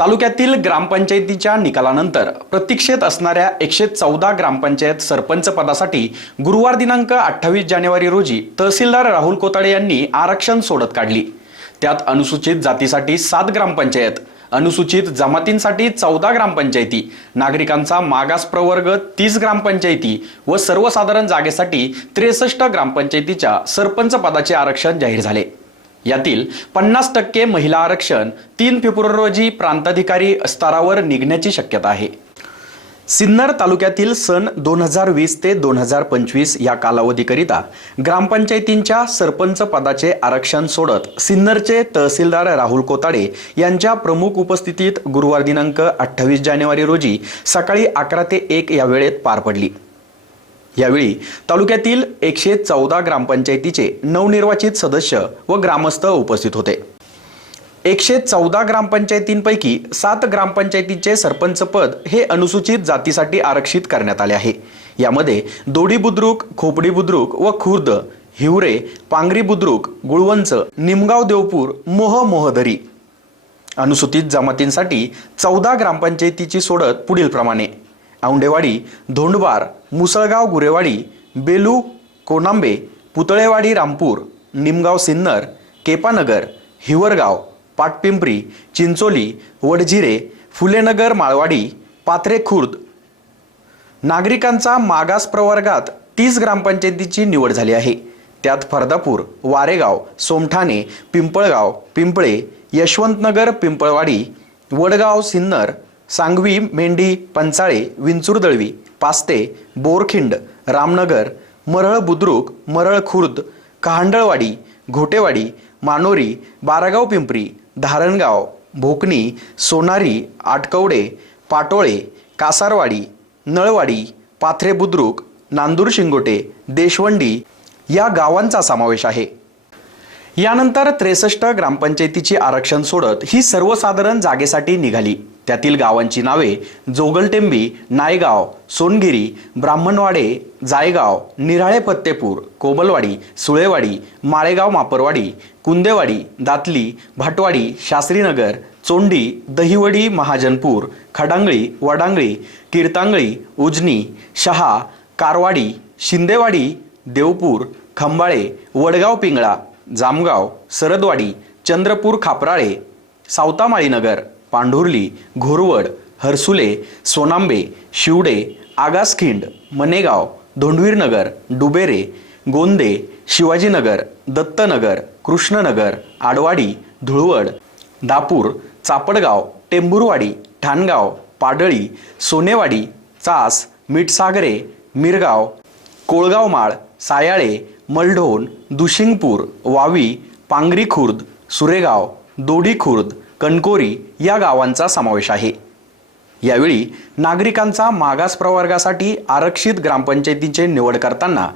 तालुक्यातील ग्रामपंचायतीच्या निकालानंतर प्रतीक्षेत असणाऱ्या एकशे चौदा ग्रामपंचायत सरपंच पदासाठी गुरुवार दिनांक अठ्ठावीस जानेवारी रोजी तहसीलदार राहुल कोताळे यांनी आरक्षण सोडत काढली. त्यात अनुसूचित जातीसाठी सात ग्रामपंचायत अनुसूचित जमातींसाठी चौदा ग्रामपंचायती नागरिकांचा मागास प्रवर्ग तीस ग्रामपंचायती व सर्वसाधारण जागेसाठी त्रेसष्ट ग्रामपंचायतीच्या सरपंच पदाचे आरक्षण जाहीर झाले. यातील पन्नास टक्के महिला आरक्षण तीन फेब्रुवारी रोजी प्रांताधिकारी स्तरावर निघण्याची शक्यता आहे. सिन्नर तालुक्यातील सन दोन हजार वीस ते दोन हजार पंचवीस या कालावधीकरिता ग्रामपंचायतींच्या सरपंच पदाचे आरक्षण सोडत सिन्नरचे तहसीलदार राहुल कोताडे यांच्या प्रमुख उपस्थितीत गुरुवार दिनांक अठ्ठावीस जानेवारी रोजी सकाळी अकरा ते एक या वेळेत पार पडली. यावेळी तालुक्यातील एकशे चौदा ग्रामपंचायतीचे नवनिर्वाचित सदस्य व ग्रामस्थ उपस्थित होते. एकशे चौदा ग्रामपंचायतींपैकी सात ग्रामपंचायतीचे सरपंच पद हे अनुसूचित जातीसाठी आरक्षित करण्यात आले आहे. यामध्ये दोडी बुद्रुक खोपडी बुद्रुक व खुर्द हिवरे पांगरी बुद्रुक गुळवंच निमगाव देवपूर मोह मोहदरी अनुसूचित जमातींसाठी चौदा ग्रामपंचायतीची सोडत पुढीलप्रमाणे औंडेवाडी धोंडबार मुसळगाव गुरेवाडी बेलू कोनांबे पुतळेवाडी रामपूर निमगाव सिन्नर केपानगर हिवरगाव पाटपिंपरी चिंचोली वडझिरे फुलेनगर माळवाडी पाथरे खुर्द. नागरिकांचा मागास प्रवर्गात तीस ग्रामपंचायतीची निवड झाली आहे. त्यात फर्दापूर वारेगाव सोमठाणे पिंपळगाव पिंपळे यशवंतनगर पिंपळवाडी वडगाव सिन्नर सांगवी मेंढी पंचाळे विंचुरदळवी पास्ते बोरखिंड रामनगर मरळ बुद्रुक मरळ खुर्द कहांडळवाडी घोटेवाडी मानोरी बारागाव पिंपरी धारणगाव भोकणी सोनारी आटकवडे पाटोळे कासारवाडी नळवाडी पाथरे बुद्रुक नांदूर शिंगोटे देशवंडी या गावांचा समावेश आहे. यानंतर त्रेसष्ट ग्रामपंचायतीची आरक्षण सोडत ही सर्वसाधारण जागेसाठी निघाली. त्यातील गावांची नावे जोगलटेंबी नायगाव सोनगिरी ब्राह्मणवाडे जायगाव निराळे फत्तेपूर कोबलवाडी सुळेवाडी माळेगाव मापरवाडी कुंदेवाडी दातली भाटवाडी शास्त्रीनगर चोंडी दहिवडी महाजनपूर खडांगळी वडांगळी कीर्तांगळी उजनी शहा कारवाडी शिंदेवाडी देवपूर खंबाळे वडगाव पिंगळा जामगाव सरदवाडी चंद्रपूर खापराळे सावतामाळीनगर. पांढुर्ली घोरवड हरसुले सोनांबे शिवडे आगासखिंड मनेगाव धोंडवीरनगर डुबेरे गोंदे शिवाजीनगर दत्तनगर कृष्णनगर आडवाडी धुळवड दापूर चापडगाव टेंभुरवाडी ठाणगाव पाडळी सोनेवाडी चास मिठसागरे मिरगाव कोळगावमाळ सायाळे मलढोण दुशिंगपूर वावी पांगरी खुर्द सुरेगाव दोडी खुर्द कणकोरी या गावांचा समावेश आहे. यावेळी नागरिकांचा मागास प्रवर्गासाठी आरक्षित ग्रामपंचायतीचे निवड करताना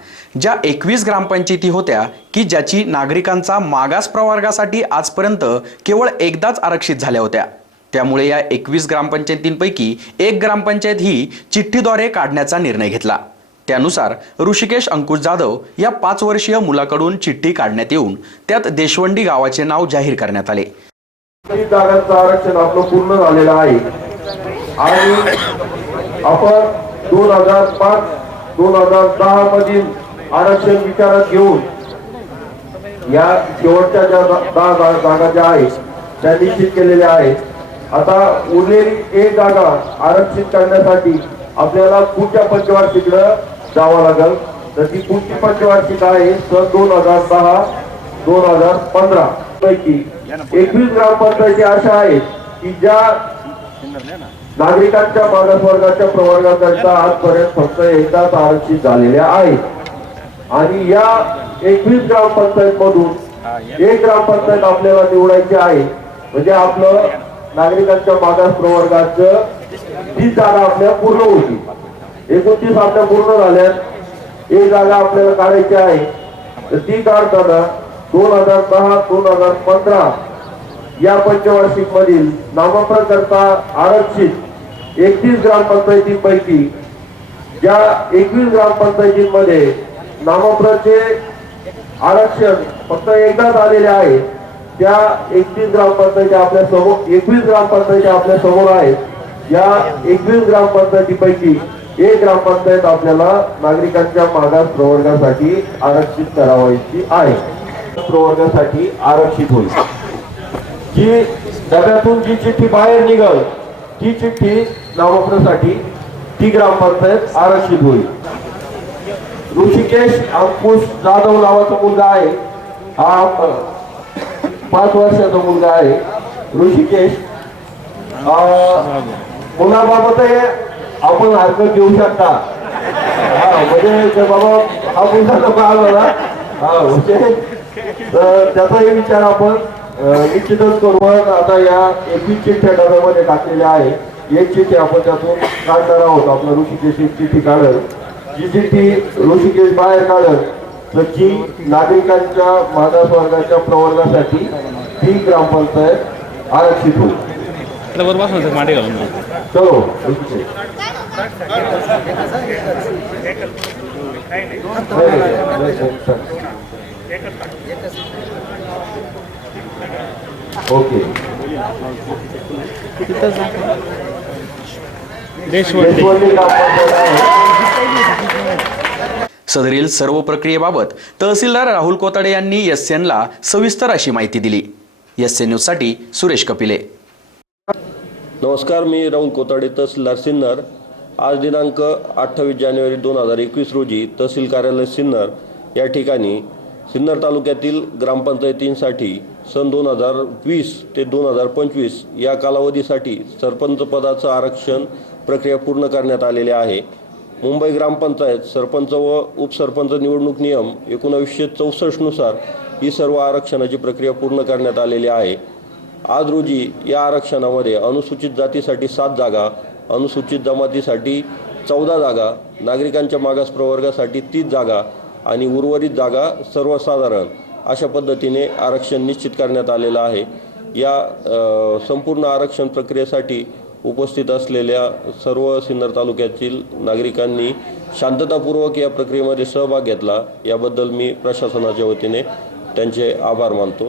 ज्या एकवीस ग्रामपंचायती होत्या की ज्याची नागरिकांचा मागास प्रवर्गासाठी आजपर्यंत केवळ एकदाच आरक्षित झाल्या होत्या. त्यामुळे या एकवीस ग्रामपंचायतींपैकी एक ग्रामपंचायत ही चिठ्ठीद्वारे काढण्याचा निर्णय घेतला. त्यानुसार ऋषिकेश अंकुश जाधव या पाच वर्षीय मुलाकडून चिठ्ठी काढण्यात येऊन त्यात देशवंडी गावाचे नाव जाहीर करण्यात आले. जागांचं आरक्षण आपलं पूर्ण झालेलं आहे. आणि आपण दोन हजार पाच दोन हजार दहा मधील आरक्षण विचारात घेऊन या शेवटच्या ज्या दहा जागा ज्या आहेत त्या निश्चित केलेल्या आहेत. आता उरलेली एक जागा आरक्षित करण्यासाठी आपल्याला पुढच्या पंचवार्षिकडं जावं लागेल. तर ती पुढची पंचवार्षिक आहे सन दोन हजार दहा. दोन हजार पंधरा. पैकी एकवीस ग्रामपंचायती अशा आहेत की ज्या नागरिकांच्या मागासवर्गाच्या प्रवर्गाकरता आजपर्यंत फक्त एकदाच आरक्षित झालेल्या आहेत. आणि या एकवीस ग्रामपंचायत मधून एक ग्रामपंचायत आपल्याला निवडायची आहे. म्हणजे आपलं नागरिकांच्या मागास प्रवर्गाचं ती जागा आपल्या पूर्ण होती. एकोणतीस आपल्या पूर्ण झाल्या एक जागा आपल्याला काढायची आहे. तर ती काढताना दोन हजार दहा दोन हजार पंधरा या पंचवार्षिक मधील नामप्रकरता आरक्षित एकतीस ग्रामपंचायतींपैकी ज्या एकवीस ग्रामपंचायतींमध्ये नामप्रचे आरक्षण फक्त एकदाच आलेले आहे. त्या एकतीस ग्रामपंचायती आपल्यासमोर एकवीस ग्रामपंचायती आपल्यासमोर आहेत. या एकवीस ग्रामपंचायतीपैकी एक ग्रामपंचायत आपल्याला नागरिकांच्या मागास प्रवर्गासाठी आरक्षित करावायची आहे. प्रवर्गासाठी आरक्षित होईल. जी डब्यातून जी चिठ्ठी बाहेर निघल ती चिठ्ठी नामपत्रासाठी ती ग्रामपंचायत आरक्षित होईल. ऋषिकेश अंकुश जाधव नावाचा मुलगा आहे. हा पाच वर्षाचा मुलगा आहे. ऋषिकेश मुलाबाबत आपण हरकत घेऊ शकता. हा म्हणजे बाबा हा मुलगा नको आला ना हा म्हणजे तर त्याचाही विचार आपण निश्चितच करू आता या एकवीस चिठ्ठ्या डब्यामध्ये टाकलेल्या आहे एक चिठ्ठी आपण त्यातून काढणार आहोत आपलं ऋषिकेश एक चिठ्ठी काढल जी चिठ्ठी ऋषिकेश बाहेर काढल तर जी नागरिकांच्या मागासवर्गाच्या प्रवर्गासाठी ती ग्रामपंचायत आरक्षित होईल माटे घालून चलो ऋषिकेश ओके. सदरील सर्व प्रक्रियेबाबत तहसीलदार राहुल कोताडे यांनी एस ला सविस्तर अशी माहिती दिली. एस एन न्यूजसाठी सुरेश कपिले. नमस्कार मी राहुल कोताडे तहसीलदार सिन्नर. आज दिनांक अठ्ठावीस जानेवारी दोन हजार एकवीस रोजी तहसील कार्यालय सिन्नर या ठिकाणी सिन्नर तालुक्यातील ग्रामपंचायतींसाठी सन दोन हजार वीस ते दोन हजार पंचवीस या कालावधीसाठी सरपंच पदाचं आरक्षण प्रक्रिया पूर्ण करण्यात आलेली आहे. मुंबई ग्रामपंचायत सरपंच व उपसरपंच निवडणूक नियम एकोणावीसशे चौसष्टनुसार ही सर्व आरक्षणाची प्रक्रिया पूर्ण करण्यात आलेली आहे. आज रोजी या आरक्षणामध्ये अनुसूचित जातीसाठी सात जागा अनुसूचित जमातीसाठी चौदा जागा नागरिकांच्या मागास प्रवर्गासाठी तीस जागा आणि उर्वरित जागा सर्वसाधारण अशा पद्धतीने आरक्षण निश्चित करण्यात आलेलं आहे. या संपूर्ण आरक्षण प्रक्रियेसाठी उपस्थित असलेल्या सर्व सिन्नर तालुक्यातील नागरिकांनी शांततापूर्वक या प्रक्रियेमध्ये सहभाग घेतला. याबद्दल मी प्रशासनाच्या वतीने त्यांचे आभार मानतो.